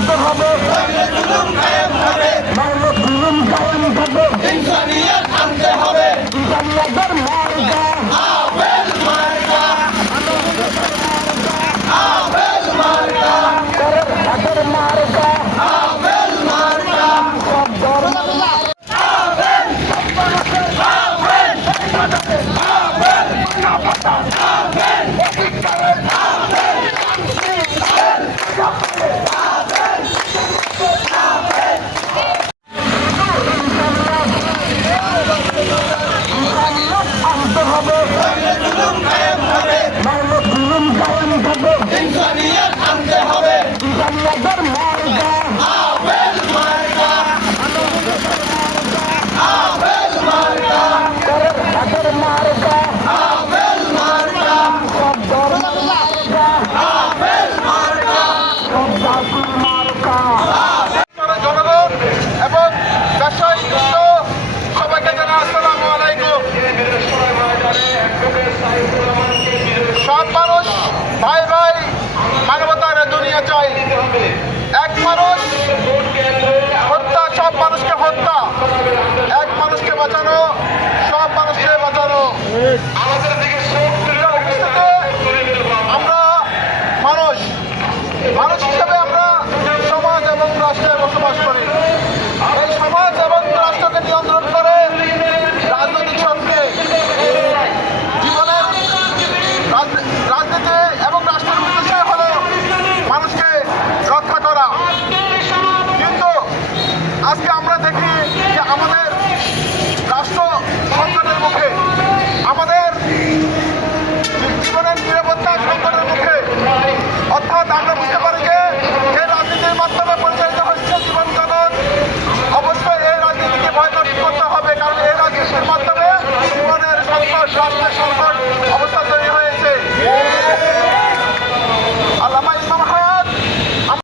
আনতে হবে, নাহলে জুলুম কায়েম হবে, ইনসানিয়ত আনতে হবে, ইনসানিয়তের মার্কা, আপেল মার্কা, আপেল মার্কা, হাতের মার্কা, আপেল মার্কা, সব ধর্ম আপেল, আপেল, আপেল, আনতে হবে, জুলুম কায়েম হবে, নাহলে জুলুম কায়েম হবে, ইনসানিয়ত আনতে হবে, ইনসানিয়তের মার্কা, আপেল মার্কা, আপেল মার্কা, হাতের মার্কা, আপেল মার্কা, সব ধর্ম মার্কা, আপেল মার্কা। সব জাতির মার্কা। জনগণ এবং ব্যবসায়ী বৃন্দ সবাইকে জানাই আসসালামু আলাইকুম। সব মানুষ ভাই ভাই মানবতার দুনিয়া চাই। এক মানুষ হত্যা, সব মানুষকে হত্যা, এক মানুষকে বাঁচানো, সব মানুষকে বাঁচানো।